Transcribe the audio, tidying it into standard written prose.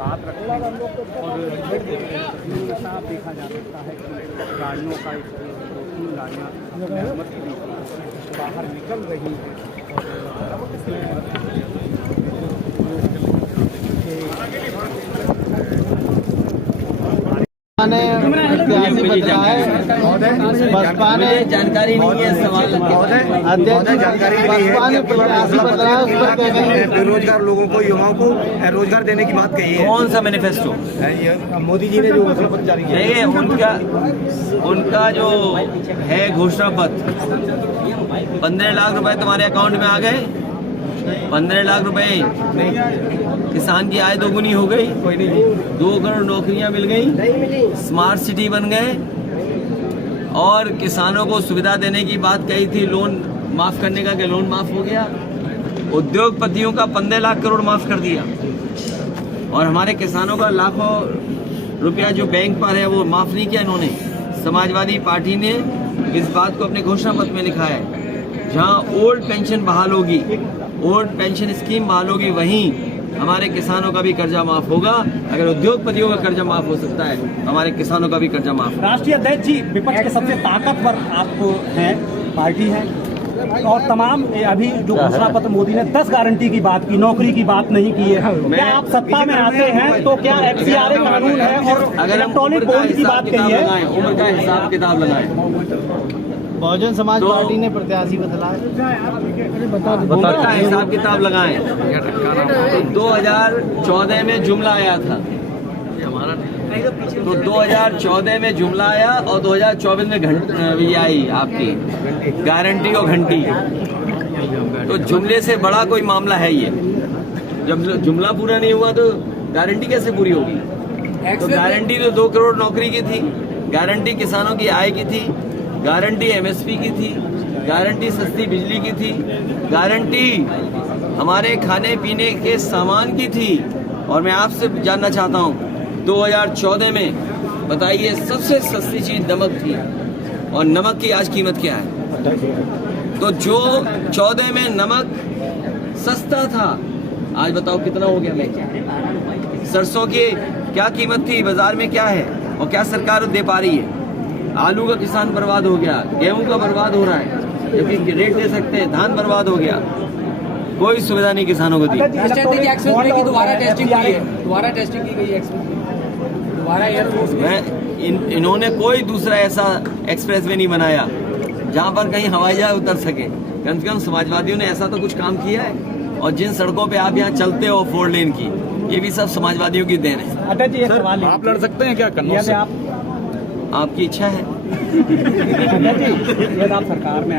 बात रखना और साफ देखा जा सकता है कि गाड़ियों का 2-3 गाड़ियाँ बाहर निकल रही हैं। बसपा ने जानकारी नहीं है सवाल बेरोजगार लोगों को, युवाओं को रोजगार देने की बात कही है। कौन सा मैनिफेस्टो? मोदी जी ने जो घोषणा पत्र जारी किया नहीं, उनका जो है घोषणा पत्र, 15 लाख रुपए तुम्हारे अकाउंट में आ गए। 15 लाख रुपए किसान की आय दोगुनी हो गई, 2 करोड़ नौकरियां मिल गई, स्मार्ट सिटी बन गए और किसानों को सुविधा देने की बात कही थी, लोन माफ करने का, कि लोन माफ हो गया। उद्योगपतियों का 15 लाख करोड़ माफ कर दिया और हमारे किसानों का लाखों रुपया जो बैंक पर है वो माफ नहीं किया इन्होंने। समाजवादी पार्टी ने इस बात को अपने घोषणा पत्र में लिखा है, जहां ओल्ड पेंशन बहाल होगी, ओल्ड पेंशन स्कीम बहाल होगी, वहीं हमारे किसानों का भी कर्जा माफ होगा। अगर उद्योगपतियों का कर्जा माफ हो सकता है, हमारे किसानों का भी कर्जा माफ होगा। राष्ट्रीय अध्यक्ष जी, विपक्ष के सबसे ताकतवर आप हैं, पार्टी है, और तमाम अभी जो घोषणा पत्र मोदी ने 10 गारंटी की बात की, नौकरी की बात नहीं की है। क्या आप सत्ता में आते हैं तो क्या FCRA कानून है और इलेक्ट्रॉनिक बॉन्ड की बात कही है? उम्र का हिसाब किताब लगाएं। बहुजन समाज पार्टी ने प्रत्याशी बदला, उम्र का हिसाब किताब लगाएं। तो 2014 में जुमला आया था, तो 2014 में जुमला आया और 2024 में घंटी आई, आपकी गारंटी और घंटी। तो जुमले से बड़ा कोई मामला है ये। जब जुमला पूरा नहीं हुआ तो गारंटी कैसे पूरी होगी? तो गारंटी तो 2 करोड़ नौकरी की थी, गारंटी किसानों की आय की थी, गारंटी MSP की थी, गारंटी सस्ती बिजली की थी, गारंटी हमारे खाने पीने के सामान की थी। और मैं आपसे जानना चाहता हूं, 2014 में बताइए सबसे सस्ती चीज नमक थी, और नमक की आज कीमत क्या है? तो जो 14 में नमक सस्ता था, आज बताओ कितना हो गया? सरसों की क्या कीमत थी, बाजार में क्या है, और क्या सरकार दे पा रही है? आलू का किसान बर्बाद हो गया, गेहूं का बर्बाद हो रहा है, जबकि रेट दे सकते हैं, धान बर्बाद हो गया, कोई सुविधा नहीं किसानों को दी। दोबारा टेस्टिंग की गई है, दोबारा एयरफोर्स इन्होंने कोई दूसरा ऐसा एक्सप्रेसवे नहीं बनाया जहां पर कहीं हवाई जहाज उतर सके। कम से कम समाजवादियों ने ऐसा तो कुछ काम किया है। और जिन सड़कों पे आप यहाँ चलते हो 4 लेन की, ये भी सब समाजवादियों की देन है। आप लड़ सकते हैं क्या कन्नौज से? आपकी इच्छा है। आप सरकार में